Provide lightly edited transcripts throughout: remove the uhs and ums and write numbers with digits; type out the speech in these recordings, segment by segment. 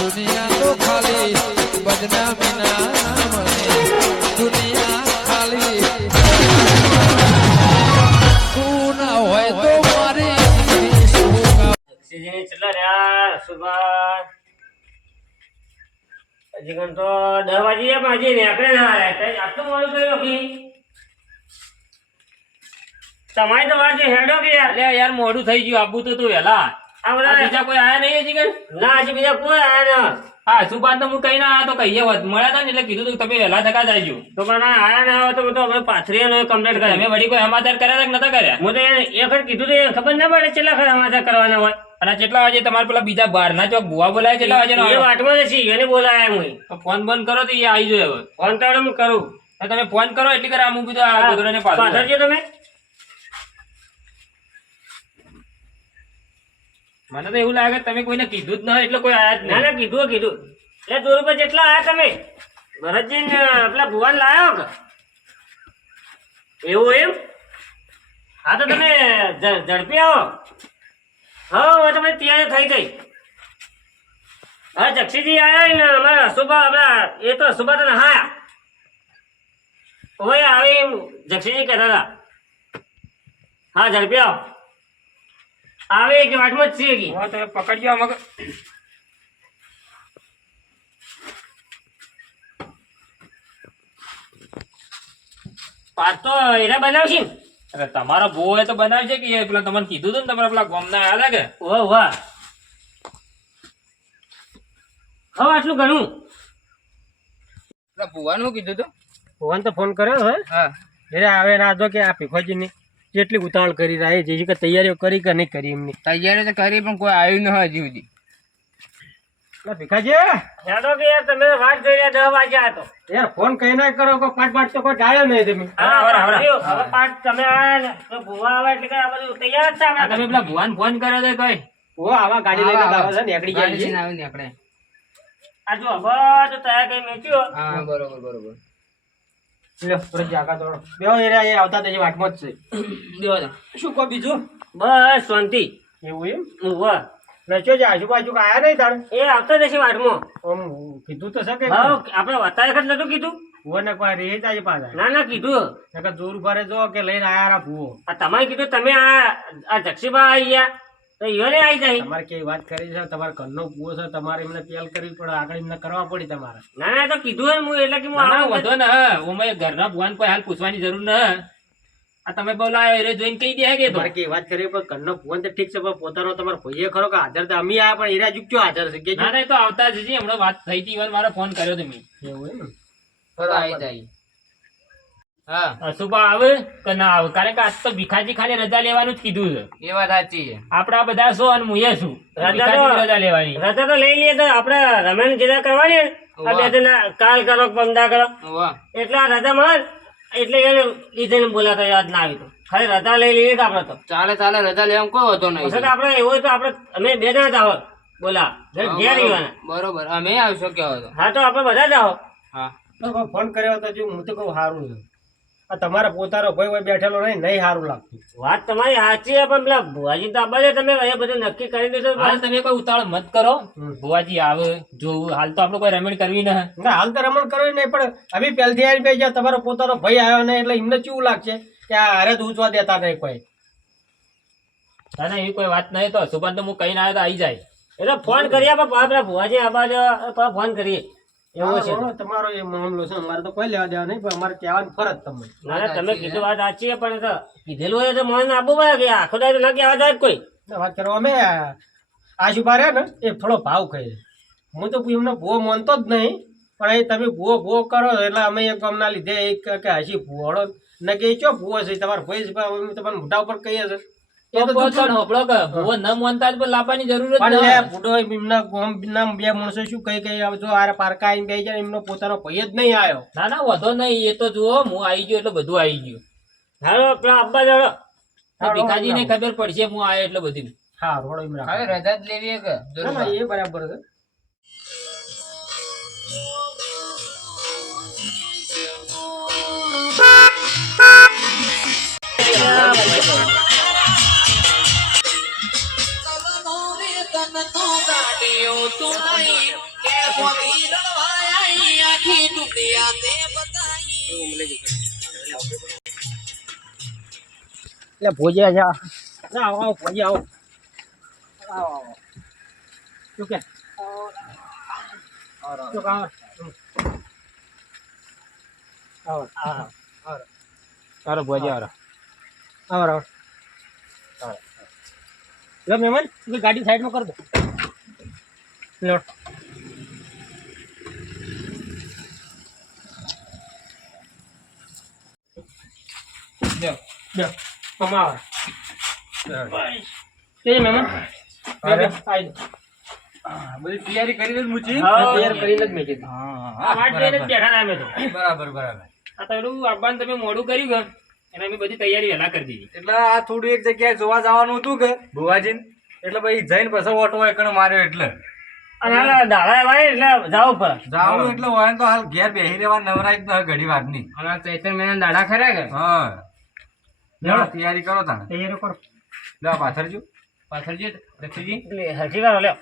દુનિયા તો ખાલી બદનામી ના નામને દુનિયા ખાલી તું ના હોય તો મારી સીઝન ચલા રહ્યા સુભાષ હજી કણ તો 10 વાગી ગયા પણ હજી નીકળે ના આવ્યા આટલું મોડું કર્યું કે તમારી તો વાત હેડો કે યાર મોડું થઈ ગયું આબુ તો તું વહેલા આ બધા બીજા કોઈ આયા નહીં હજી કણ ના હજી બીજા કોઈ આયા ના હા સુભાષ તો હું કઈ ના આયા તો કહીએ હોત મળ્યા હતા ને એટલે કીધું તું તમે વહેલા થકા જાયજો તો પણ આયા ના હોય તો હું તો હવે પાથરીનો કમ્પ્લીટ કરે મેં વળી કોઈ સમાચાર કર્યા કે નતા કર્યા હું તો એ વખત કીધું તો ખબર ના પડે કેટલા ખરા સમાચાર કરવાના હોય અને કેટલા વાગે તમારે પેલા બીજા બહારના ચોક ભુવા બોલાય કેટલા વાગે એ વાટમાં જ છીએ એને બોલાયા હું તો ફોન બંધ કરો તો એ આવી જાય હવે ફોન તો હું કરું તમે ફોન કરો એટલી કરે હું બીજું આ ગોદરાને પાછળજો તમે મને તો એવું લાગે તમે કોઈને કીધું જ ન હોય એટલે કોઈ આયા જ ના કીધું એટલે 2 રૂપિયા જેટલા આયા તમે ભરતજી પેલા ભુવાન લાયો કે એવું એમ હા તો તમે ઝડપી આવો હા તમે તૈયાર થઈ ગઈ હા જક્ષીજી આયા ને અમારા સુભા આપણા એ તો સુભા તો નહાયા ઓય આવે એમ જક્ષીજી કહેતા હતા હા ઝડપી આવો આવે કે વાટમાં જ છીએ કી હા તમે પકડજો મગ પાસ તો એરા બનાવશી અરે તમારો ભો એ તો બનાવશે કે પેલા તમને કીધું હતું ને તમારા પેલા ગોમના આયા કે ઓહ વાહ હા આટલું ઘણું પેલા ભુવાનું કીધું હતું ભુવાન તો ફોન કર્યો હે હા એટલે આવે ના તો કે આ ભીખોજીની કેટલી ઉતાવળ કરી રહ્યા છે કે તૈયારીઓ કરી કે નહીં કરી એમની તૈયારી તો કરી પણ કોઈ આવ્યું ન હોય હજી સુધી ભીખાજી હેડો કે યાર તમે વાત જોઈ રહ્યા 10 વાગ્યા હતો યાર ફોન કઈ ના કરો કોઈ પાટ તો કોઈ આવ્યો નહીં તમે હવે પાટ તમે આયા તો ભુવા આવે એટલે આ બધું તૈયાર છે આપણે તમે પેલા ભુવાન ફોન કર્યો તો કઈ ભુવા આવા ગાડી લઈને આવે છે નીકળી જાય છે આવે ને આપણે આ જો હવે તો તૈયાર કઈ મેચ્યો હા બરોબર લે પરત જાગા દોડો બેઓ એરા એ આવતા તે વાટમાં જ છે બેઓ શું કો બીજું બસ શાંતિ એવું એમ વાહ લચો જ આજુબાજુ આયા નહીં તાર એ આવતા જશે વાટમાં ઓમ કીધું તો સકે હા આપણે વતાય વખત નતું કીધું ભૂવોને કોઈ રે જાય પાછા ના કીધું નકર દૂર ભરે જો કે લઈને આયા રા ભૂવો આ તમારે કીધું તમે આ જક્ષીબા આવી ગયા તો ઈઓને આવી જાય તમારે કેવી વાત કરી છે તમારા ઘરનો ભૂવો છે તમારે એમને તેલ કરવી પડે આગળ એમને કરવા પડી તમારે ના તો કીધું હું એટલે કે હું આવું વધો ને ઓમે ઘરના ભુવાન કોઈ હાલ પૂછવાની જરૂર ન આ તમે બોલાયો એ જોઈને કહી દે કે તમારે કેવી વાત કરી પણ ઘરનો ભુવન તો ઠીક છે પણ પોતાનો તમારો ભાઈએ ખરો કે હાજર તો અમે આયા પણ એરા જુક્યો હાજર છે કે ના તો આવતા જ છે હમણાં વાત થઈ હતી મારો ફોન કર્યો તમે એવું એમ ફરો આવી જાય હા સુભા આવે કે ના આવે કારણ કે આજ તો ભીખાજી ખાલી રજા લેવાનું જ કીધું છે એ વાત સાચી છે આપડા બધા શું અને મુએ શું રજા લેવાની રજા તો લઈ લઈએ તો આપડે રમેન જેદા કરવાની આ બે દિન કાલ કરો પંદા કરો એટલે આ રજા માં એટલે એને લીધે બોલાતો યાદ ના આવી તો ખાલી રજા લઈ લઈએ કે આપડે તો ચાલે રજા લેવા કોઈ હતો નહીં આપડે એવું તો આપડે અમે 2 જણા જ આવો બોલા ઘેર રહેવાના બરોબર અમે આવશો કેવો તો હા તો આપડે બધા જ આવો હા ફોન કર્યો હતો જો હું તો કહું સારું છે તમારા પોતાનો ભાઈ બેઠેલો નહીં સારું લાગતું વાત તમારી સાચી છે પણ પેલા ભુવાજી તો આબાજે તમે એ બધું નક્કી કરી દીધું તમે કોઈ ઉતાવળ મત કરો ભુવાજી આવે જોવું હાલ તો આપણે કોઈ રમણ કરવી ના હાલ તો રમણ કરવી નહીં પણ હવે પહેલથી આવી પઈ જાય તમારો પોતાનો ભાઈ આવ્યો નહીં એટલે એમને કેવું લાગશે કે આ હારે તો ઉંચવા દેતા નહીં કોઈ ના એવી કોઈ વાત નહીં તો સુભાન તો હું કઈ ના આવ્યો તો આવી જાય એટલે ફોન કરીએ પેલા ભુવાજી આબાજે ફોન કરીએ એવું છે તમારો એ મામલો છે અમારે તો કોઈ લેવા દેવા નહીં પણ અમારે કહેવાની ફરજ તમને ના તમે કીધું વાત સાચી પણ કીધેલું હોય તો મને આપવું પડે કે આખો દાડો ના કહેવા જાય કોઈ વાત કરો અમે આશુભા રહ્યા ને એ થોડો ભાવ ખાઈ હું તો એમને ભૂવો માનતો જ નહીં પણ એ તમે ભૂવો કરો એટલે અમે એક ગામના લીધે એક કે હસી ભૂવડો ને કે ચો ભૂવો છે તમારે ભાઈ તમને મોઢા ઉપર કહીએ છે બે માણસો શું કઈ જો પારકા આવીને બે જાય એમનો પોતાનો ભાઈ જ નહીં આવ્યો ના વધો નહીં એ તો જુઓ હું આવી ગયો એટલે બધું આવી ગયું હાલો અબ્બા જાડો ભીખાજી ને ખબર પડશે હું આવ્યો એટલે બધું હા રોડો રજા જ લેવી કે એ બરાબર છે એટલે ભોજ્યા જા ના આવો આવો ભોજ્યા આવો આવો આવો શું કે શું કામ આવો આવો તારો ભોજ્યા આવો આવો લો મહેમાન તું ગાડી સાઈડમાં કર દો લો દે દે કમાવા તે મહેમાન આઈ દો બધી તૈયારી કરીને જ મૂકી તૈયાર કરીને જ મેકી હા વાટ જોઈને જ બેઠા હતા અમે તો બરાબર બરાબર આ તો એનું આવવાનું તમે મોડું કર્યું કે એને અમે બધી તૈયારી વહેલા કરી દીધી એટલે આ થોડું એક જગ્યાએ જોવા જવાનું હતું કે ભુવાજીને એટલે પછી જઈને પછી ઓટો એકણ માર્યો એટલે અને હાલ દાડા વાય એટલે જાવ પર જાવું એટલે હોય તો હાલ ઘેર બેહી રહેવા નવરાય જ ન ઘડી વાર ની અને ચૈતન્ય મહિના દાડા ખરા કે હા લ્યો તૈયારી કરો તાણે તૈયારી કરો લ્યો પાછળ જો રક્ષીજી એટલે હજી વાર લ્યો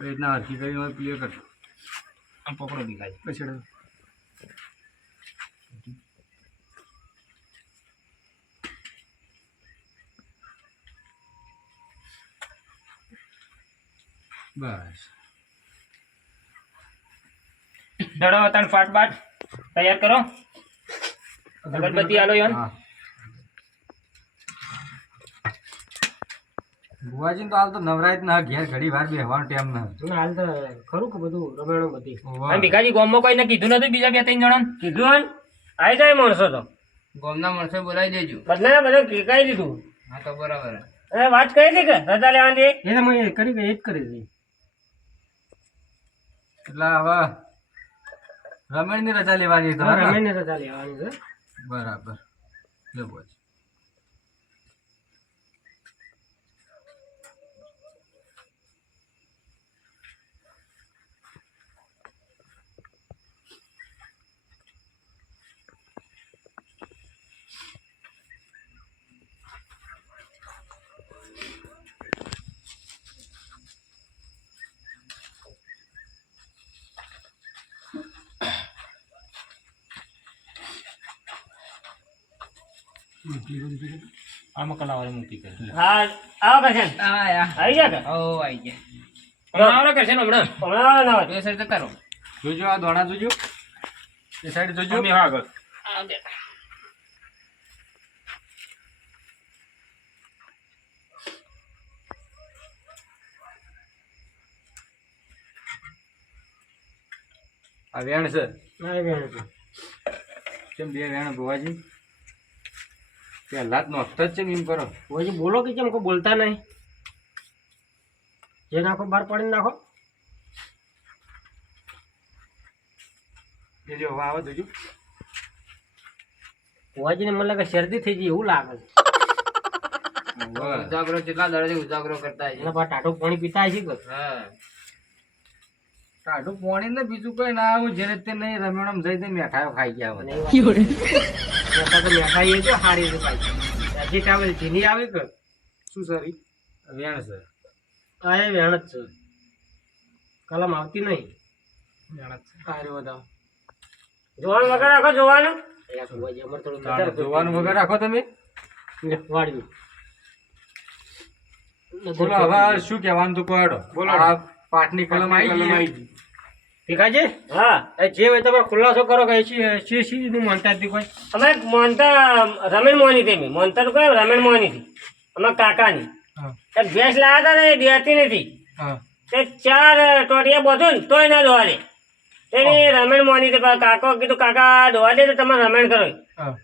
એ રીતના હરખી કરીને ક્લિયર કરજો આમ પકડો દીખાય પછી બસ દડો તણ ફાટ બાટ તૈયાર કરો અગરબત્તી આલો યોન ભુવાજી તો હાલ તો નવરાય જ ના ઘેર ઘડી વાર બેહવાનો ટાઈમ ના હાલ તો ખરું કે બધું રમેણું બધી અને ભીખાજી ગોમમાં કોઈને કીધું નથી બીજા બે ત્રણ જણા કીધું આવી જાય માણસો તો ગોમના માણસો બોલાવી દેજો બદલે બધા કહી દીધું હા તો બરાબર વાત કરી હતી કે રજા લેવાની એ તો મેં કરી કે એ જ કરી હતી એટલે હવે રમણ ની રજા લેવાની રમેણની રજા લેવાની છે બરાબર લો બોલ આમાં કલાવાળી મૂકી કરે હા આવો કરશન આવી જા કે ઓ આવી ગયા આવડે કરશન હમણાં ના એ સાઈડ જતા રહો જોજો આ દોણા જોજો એ સાઈડ જોજો અમે આગળ આ વેણ છે ના વેણ છે કેમ બે વેણ ભુવાજી પહેલા જ નોખતો જ છે એમ કરો ભુવાજી બોલો કે કેમ કોઈ બોલતા નહીં જે નાખો બહાર પાડીને નાખો જોજો હવે આવો જોજો ભુવાજીને મને લાગે શરદી થઈ ગઈ એવું લાગે છે ઉજાગરો કેટલા દાડે ઉજાગરો કરતા એના પાસે ટાટું પાણી પીતા છે કે હા ટાઢું પાણી ને બીજું કઈ ના આવું જેને તે નહીં રમેણમ જઈને મેઠાયો ખાઈ ગયા હોય મેઠાઈ છે હારી છે હજી આવે જીની આવે કે શું સરી વેણ છે હા એ વેણ જ છે કલમ આવતી નહીં વેણ જ છે સારું બતાવો જોવાનું વગર રાખો જોવાનું જોવાનું વગર રાખો તમે વાળ્યું બોલો હવે શું કહેવાનું તું કહો બોલો આ પાટની કલમ આવી ગઈ ભીખાજી હા જે હોય તમારે ખુલાસો કરો કે શી નું માનતા હતી કોઈ અમે માનતા રમેણ મોહની હતી માનતા તો કયો રમેણ મોહની હતી અમે કાકાની ભેંસ લાવ્યા હતા ને એ દેતી નથી તે 4 ટોટિયા બધું ને તોય ના દોવા દે એની રમેણ મોહની હતી કાકો કીધું કાકા દોવા દે તો તમે રમેણ કરો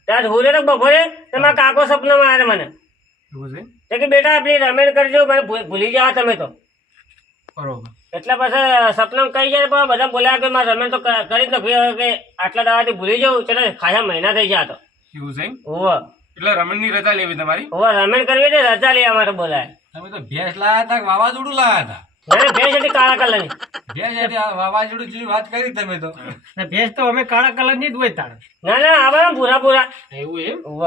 ત્યાં હું તો બપોરે તમારા કાકો સપનામાં આવ્યા મને કે બેટા આપણી રમેણ કરજો મને ભૂલી જાઓ તમે તો બરોબર એટલે પછી સપનામાં કહી જાય પણ બધા બોલ્યા કે મારે રમેણ તો કરી નાખ્યું કે આટલા દાવાથી ભૂલી જવું ચાલો ખાસા મહિના થઈ ગયા તો એવું છે હોવ એટલે રમણ ની રજા લેવી તમારી હોવ રમેણ કરવી ને રજા લેવા માટે બોલાય તમે તો ભેંસ લાયા હતા વાવાઝોડું લાયા હતા ના ભેંસ હતી કાળા કલરની. ભેંસ હતી, આ વાવાઝોડું જેવી વાત કરી તમે તો. ભેંસ તો અમે કાળા કલર ની જ હોય તાણ. ના ના આવે પૂરા પૂરા. એવું એમ? ઉવ્વ.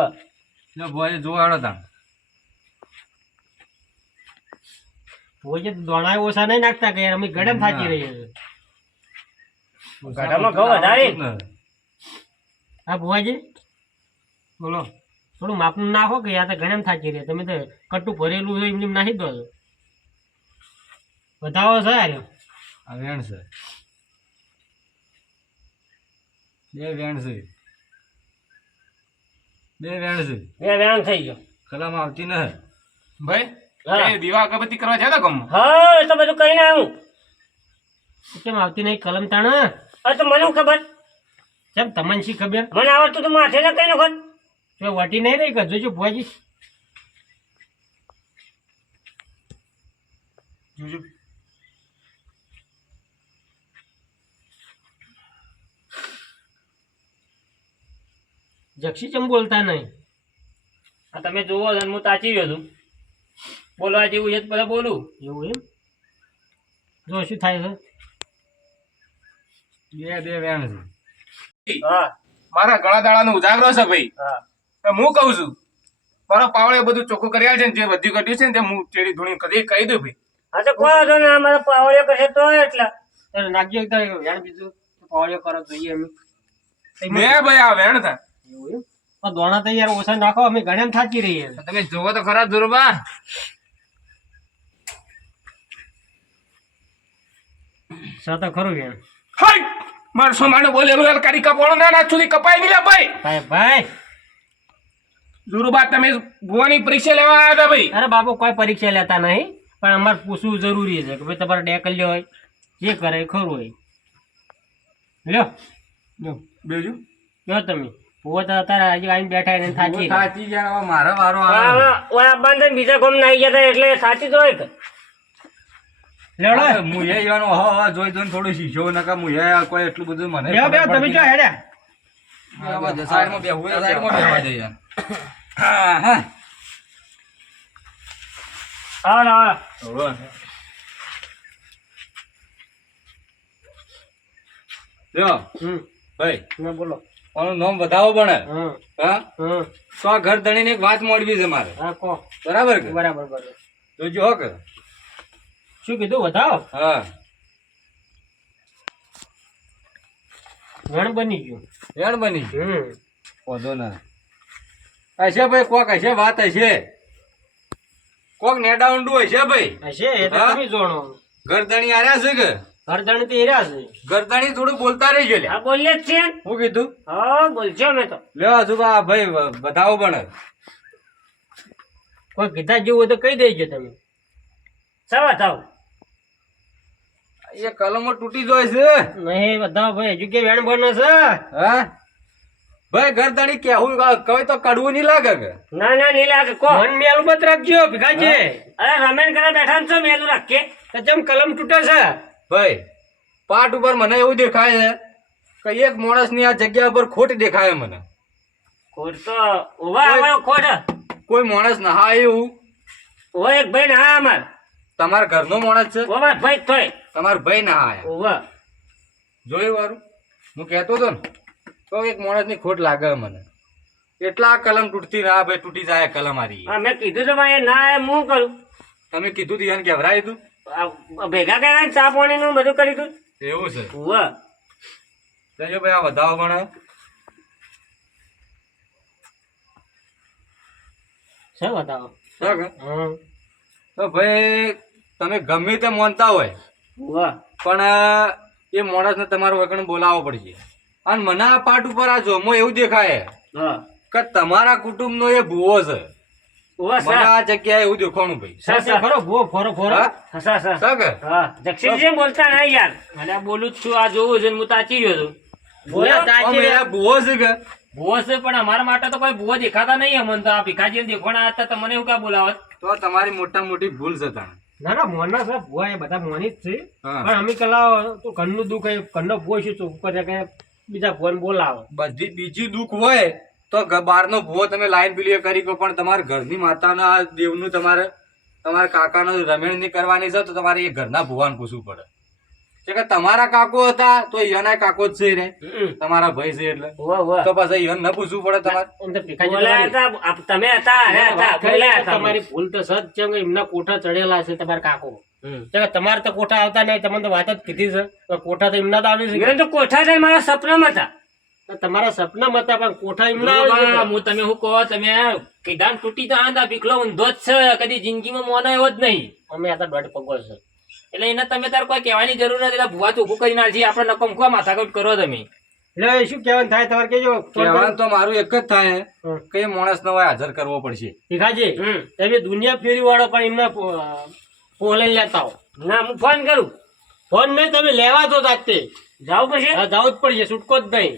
લો ભુવાજી જોવાડો તાણ. ભોજે દોણા ઓછા નહીં નાખતા કે યાર અમે ગરમ થાકી રહીએ છીએ. ગળામાં ઘઉં વધારે. હા ભુવાજી બોલો. થોડું માપનું નાખો કે યાર તો ગરમ થાકી રહ્યા તમે તો કટું ભરેલું હોય એમ નાખી દો છો. બતાવો છે યાર. આ વેણ છે. બે વેણ છે. બે વેણ છે. બે વેણ થઈ ગયો. કલમ આવતી ન. ભાઈ હા. એ દીવા અગરબત્તી કરવા જતા ગામમાં હા એ તો બધું કહીને આવું. કેમ આવતી નહીં કલમ તાણ? હવે તો મને શું ખબર, કેમ તમને શી ખબર? મને આવડતું તો માથે ને કઈ નખત. તો વટી નહીં રહી કે જોજો ભુવાજી. જોજો જક્ષી ચમ બોલતા નહીં? આ તમે જોવો છો ને હું તાચી રહ્યો છું. બોલવા જેવું છે તો બધા બોલું. એવું એમ? જો શું થાય છે? બે વેણ છે. હા મારા ગળા દાડાનો ઉજાગરો છે ભાઈ હા. તો હું કહું છું મારો પાવડે બધું ચોખ્ખું કરી આલ છે ને જે બધું કર્યું છે ને તે હું ચેડી ધૂણી કદી કહી દઉં ભાઈ હા તો કહો છો ને અમારા પાવડિયો કરશે તો એટલા. ત્યારે નાખજો એકદમ વેણ બીજું પાવડિયો કરો જોઈએ અમે. મેં ભાઈ આ વેણ થાય એવું એમ? પણ દોણા તો યાર ઓછા નાખો અમે ગણ્યા થાકી રહીએ. તમે જોવો તો ખરા ધ્રુવબા. સા તો ખરું વેણ. હાય મારો સોમાનો બોલેલું યાર કારી કપોળો ના ના સુધી કપાઈ નહીં લે ભાઈ ભાઈ ભાઈ દુરુબા તમે ભુવાની પરીક્ષા લેવા આવ્યા હતા ભાઈ અરે બાપુ કોઈ પરીક્ષા લેતા નહીં પણ અમારે પૂછવું જરૂરી છે કે ભાઈ તમારે ડેકલ્યો હોય જે કરે એ ખરું હોય. લ્યો બેજુ લ્યો તમે ભૂવો તો અત્યારે હજી આવીને બેઠા એને થાકી રહ્યા. સાચી ગયા હવે મારો વારો આવે. ઓલા બંધ બીજા ગોમ ના આવી ગયા હતા એટલે સાચી જ હોય કે. લેવડો હવે હું એ ઈવાનો હ જોઈ જોઈને થોડું શીશો નકા હું એ કોઈ એટલું બધું મને બેહો બેહો તમે જો હેડ્યા. સાઈડમાં બેહું એ સાઈડમાં બેહવા દે યાર. હા હા. આવો ને આવો. હવે. લ્યો ભાઈ ના બોલો. આનું નામ વધાવો પણ હા હા હા તો આ ઘર ધણીને એક વાત મળવી છે મારે. હા કહો. બરાબર કે બરાબર બરાબર. જોજો હો કે શું કીધું વધાવો? હા ઘણ બની ગયું. વેણ બની ગયું. હમ વાંધો ના હશે ભાઈ કોક હશે વાત હશે કોક નેડા ઊંડું હશે ભાઈ. હશે એ તો હા? તમે જોણો. ગરદણી આર્યા છે કે હરદણ તો એર્યા છે. ગરદણી થોડું બોલતા રહેજો લ્યા. હા બોલીએ જ છીએ. શું કીધું હા બોલજો અમે તો. લ્યો હજુબા ભાઈ બતાવો પણ કોઈ કીધા જેવું હોય તો કહી દેજો તમે. સવા થાવ. એ કલમો તૂટી જાય છે. નહીં બધા ભાઈ હજુ કે વેણ બનો છે. હા ભાઈ ગરદણી કેવું કઈ તો કડવું નહીં લાગે કે ના ના નહીં લાગે કો. મન મેલું મત રાખજો ભીખાજી. અરે રમેન ઘરે બેઠા છો મેલું રાખીએ. તો ચમ કલમ તૂટે છે? ભાઈ પાટ ઉપર મને એવું દેખાય છે કે એક માણસ ની આ જગ્યા પર ખોટ દેખાય મને. ખોટ તો ઉભા આવે ખોટ. કોઈ માણસ નહાય એવું ઓ એક ભાઈ ના અમાર. તમારા ઘરનો માણસ છે ઓ માર ભાઈ થોય. તમારા ભાઈ નહાય ઉભા. જોયું વારું હું કહેતો હતો ને તો એક માણસ ની ખોટ લાગે મને એટલા આ કલમ તૂટતી ના ભાઈ તૂટી જાય કલમ મારી. હા મેં કીધું તો ભાઈ ના એ હું કરું. તમે કીધું તું એને કેવરાય તું આ ભેગા કર્યા ને ચા પાણી નું બધું કરી દઉં. એવું છે ઉભા. જજો ભાઈ આ વધાવો પણ છે બતાવો. છે કે? હા તો ભાઈ તમે ગમે તે માનતા હોય ઉભા. પણ એ માણસને તમારે વગણ બોલાવવો પડશે. અને મને આ પાટ ઉપર આ જોમો એવું દેખાય હા કે તમારા કુટુંબનો એ ભૂવો છે. ઉભા મને સા. આ જગ્યાએ એવું દેખાણું ભાઈ. સા સા. ખરો ભૂવો ફોરો ફોરો. હા? સા સા. છે કે? હા જક્ષીજી બોલતા નહીં યાર. અને આ બોલું જ છું આ જોવું છે ને હું તાચી રહ્યો છું. બોલો આમ એ ભૂવો છે કે ભૂવો છે પણ અમારા માટે તો કોઈ ભૂવો દેખાતા નહીં અમને તો. આ ભીખાજી દેખવાના હતા તો મને એવું કા બોલાવત? તો તમારી મોટા મોટી ભૂલ છે તાણ. ના ના મોના છે ભૂવા એ બધા મોની જ છે. હા. પણ અમે કલાવ તું ઘરનું દુઃખ એ ઘરનો ભૂવો શું ચોખ્ખું કરે કે બીજા ભૂવાને બોલાવો. બધી બીજી દુઃખ હોય તો બહારનો ભૂવો તમે લાઈન પીલી કરી કો પણ તમારા ઘરની માતાના દેવનું તમારે તમારા કાકાનો રમેણ ની કરવાની છે તો તમારે એ ઘરના ભુવાને પૂછવું પડે છે કે તમારા કાકો હતા તો એના કાકો જ છે રે તમારા ભાઈ છે એટલે તો પછી એને ન પૂછવું પડે તમારે આમ તો ભીખાજી બોલાયા હતા, તમે હતા, અરે હતા, બોલાયા હતા. તમારી ભૂલ તો સજ છે કે એમના કોઠા ચડેલા છે તમારા કાકો કે તમારે તો કોઠા આવતા નહીં, તમને તો વાત જ કીધી છે તો કોઠા તો એમના તો આવે છે મેં તો કોઠા જઈને મારા સપનામાં હતા. તો તમારા સપનામાં હતા પણ કોઠા એમના આવે છે. હું તમે શું કહો, તમે કીધા ને તૂટી તો આંધા ભીખલો ઊંધો જ છે, કદી જિંદગીમાં મોનો એવો જ નહીં. અમે આ તો દોઢ પગો છે એટલે એને તમે તાર કોઈ કહેવાની જરૂર નથી. એટલે ભુવા ચોખ્ખું કરી નાખી, આપણે નકમ ખો માથાકૂટ કરો તમે. એટલે એ શું કહેવાનું થાય તમારે કેજો કહેવાનું તો મારું એક જ થાય કે એ માણસ નો હાજર કરવો પડશે. ભીખાજી તમે દુનિયા ફેરી વાળો પણ એમના પોલે લેતા હો. ના, હું ફોન કરું. ફોન નહીં તમે લેવા દો જાતે. જાવું પછી જવું જ પડશે, છૂટકો જ નહીં.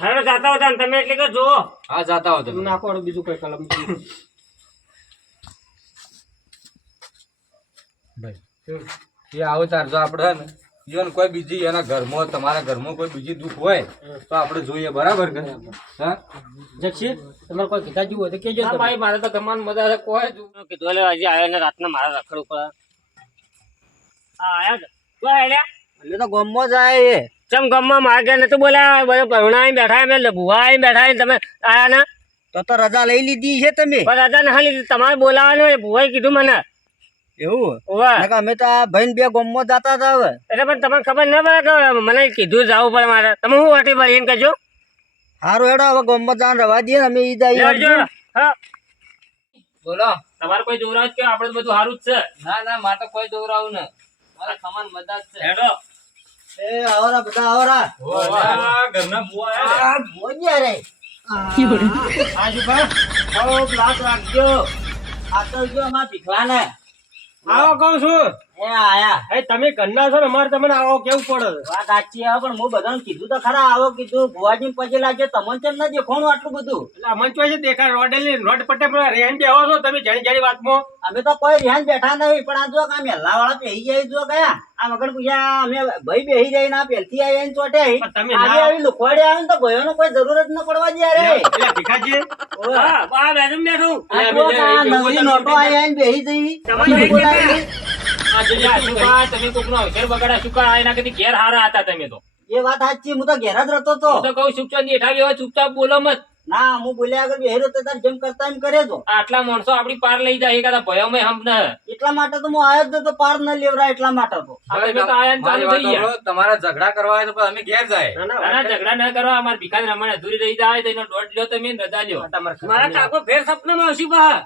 હવે જાતા હતા ને તમે એટલે કે જુઓ. હા જાતા હો તમે. નાખો બીજું કઈ કલમ એ આવું ચારજો આપડે ને ઈવન કોઈ બીજી એના ઘરમાં તમારા ઘરમાં કોઈ બીજી દુઃખ હોય તો આપણે જોઈએ બરાબર કે હા જક્ષી તમારે કોઈ કીધા જેવું હોય તો કેજો ના તમે. ભાઈ, મારે તો ગમાન મજા છે. કોઈ કીધું એટલે હજી આવ્યા ને રાતના મારા રખડું પડે. હા આયા છે. શું આયા? એટલે તો ગમમાં જાય ચમ ગામમાં મારે ઘેર નતું બોલ્યા, બધા ભરુણા આવીને બેઠા, અમે ભુવા આવીને બેઠા, તમે આયા ના? તો રજા લઈ લીધી છે તમે પણ દાદા ના હાલી તમારે બોલાવાનું હોય, ભુવાએ કીધું મને. એવું વાહ. નકર અમે તો આ ભાઈ બે ગમમાં જતા હતા હવે એટલે પણ તમને ખબર ના પડે કે મને કીધું જવું પડે મારે. તમે શું વાટી પડી એમ કહેજો. સારું હેડો હવે ગમમાં જવાનું રવા દઈએ ને અમે ઈ જઈએ હા, બોલો. તમારે કોઈ જોરાવ કે આપડે તો બધું સારું જ છે. ના ના મારે તો કોઈ દોરાવું ને મારા ખમાન મદદ છે. હેડો. એ આવરા બધા આવરા ઘરના બુઆ મોજ્યા રે આજુબા આવો ગ્લાસ રાખજો આ તો જો અમાર ભીખલા ને આવો કહું છું. એ આયા એ તમે ઘરના છો ને અમારે તમને આવો કેવું પડે. વાત સાચી આવે પણ હું બધાને કીધું તો ખરા આવો કીધું ભુવાજી પછી લાગ્યો તમને કેમ ના દેખોણું આટલું બધું એટલે અમને ચોય છે દેખાય રોડેલી રોડ પટ્ટે પર રેન બેહો છો તમે જાણી જાણી વાતમાં. અમે તો કોઈ ધ્યાન બેઠા નહીં પણ આ જો કે મેલા વાળા પેહી જાય જો ગયા આ વગર પૂછ્યા અમે ભાઈ બેહી જાય ને આ પેલથી આવીને ચોટે પણ તમે આવી ના આવી લુખવાડે આવે ને તો ભાઈઓનો કોઈ જરૂર જ ન પડવા દે રે એટલે ભીખાજી હા, આ બેઠું બેઠું. આ જો કે આ નવરી નોટો આવીને બેહી જઈ તમારે બોલાવી. આ જોઈએ આ શુકા, તમે કોકનો અવસર બગાડા શુકા, એના કરતી ઘેર હારા હતા તમે તો. એ વાત સાચી હું તો ઘેર જ રહેતો તો હું તો કહું ચૂપચાપ બેઠા બેહો, ચૂપચાપ બોલો મત. ના હું બોલ્યા આગળ બેહી રહ્યો તાર જેમ કરતા એમ કરે તો આટલા માણસો આપડી પાર લઈ જાય એકાદા ભયોમાં હમ ને. એટલા માટે તો હું આવ્યો જ નતો પાર ન લેવરા એટલા માટે તો આ તમે તો આયા ને ચાલુ થઈ ગયા. તમારા ઝઘડા કરવા હોય તો પછી અમે ઘેર જાય. નાના ઝઘડા ન કરવા, અમાર ભીખાને રમણ અધૂરી રહી જાય તો એનો દોઢ લ્યો તમે ને રજા લ્યો. મારા કાકો ફેર સપનામાં આવશે બહાર.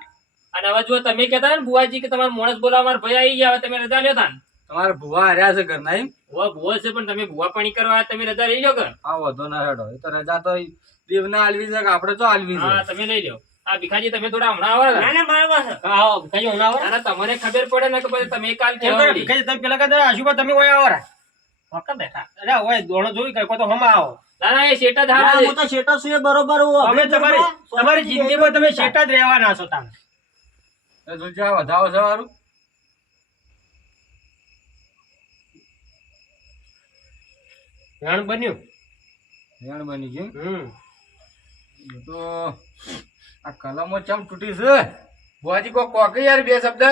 અને હવે જો તમે કહેતા ને ભુવાજી કે તમારો માણસ બોલાવા મારા ભાઈ આવી ગયા, હવે તમે રજા લ્યો તા. તમારા ભુવા હાર્યા છે ઘરના એમ ભુવા ભુવા છે પણ તમે ભુવા પાણી કરવા આવ્યા, તમે રજા લઈ લો કે. આ વધો ના હેડો એ તો રજા તો દેવના આલવી છે કે આપણે તો આલવી છે. હા, તમે લઈ લો. આ ભીખાજી તમે થોડા હમણાં આવો ને. ના બરાબર છે. આવો ભીખાજી હું આવો. ના, તમને ખબર પડે ને કે પછી તમે કાલ એમ કેવા કરો, મળી. ભીખાજી તમે પેલા કહેતા આશુભા તમે ઓય આવો રા. વખત બેઠા. અરે ઓય દોણો જોઈ કઈ કોઈ તો હમા આવો. ના, એ શેઠ જ ના, હારા છે. હું તો શેઠો છું એ બરોબર હું અમે તમારી જિંદગીમાં તમે શેઠા જ રહેવાના છો તમે. તો જોજો આ વધાવો છે મારું જાણ બન્યું. રેણ બની ગયું તો આ કલમો ચમ તૂટી છે બુઆજી કોકે યાર બે શબ્દ.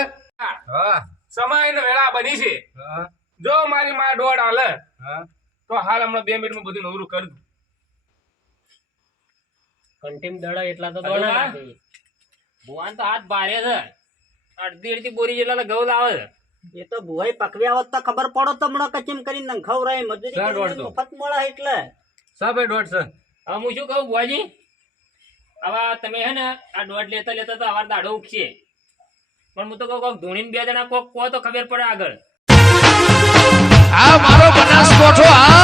હા સમય ને વેળા બની છે હા જો મારી માં દોડ હાલે હા તો હાલ હમણાં 2 મિનિટમાં બધું નવરું કરી દઉં. કંટીમ દડા એટલા તો હલો, દોડા હા? નાખે. ભુવાન તો હાથ ભારે છે. અડધી બોરી જેટલા તો ઘઉં લાવે છે. એ તો ભુવાઈ પકવ્યા હોત તો ખબર પડો તો હમણાં કચીમ કરીને નંખાવરાય મજૂરી ચાર કરીને દોઢ તો. મફત મળે એટલે સા ભાઈ દોઢ છે. હવે હું શું કહું ભુવાજી, હવે તમે હે ને આ દોઢ લેતા લેતા તો અમારે દાડો ઉગશે. પણ હું તો કહું કોક ધૂણીને 2 જણા કોક કહો તો ખબર પડે આગળ. આ મારો બનાસકોઠો આ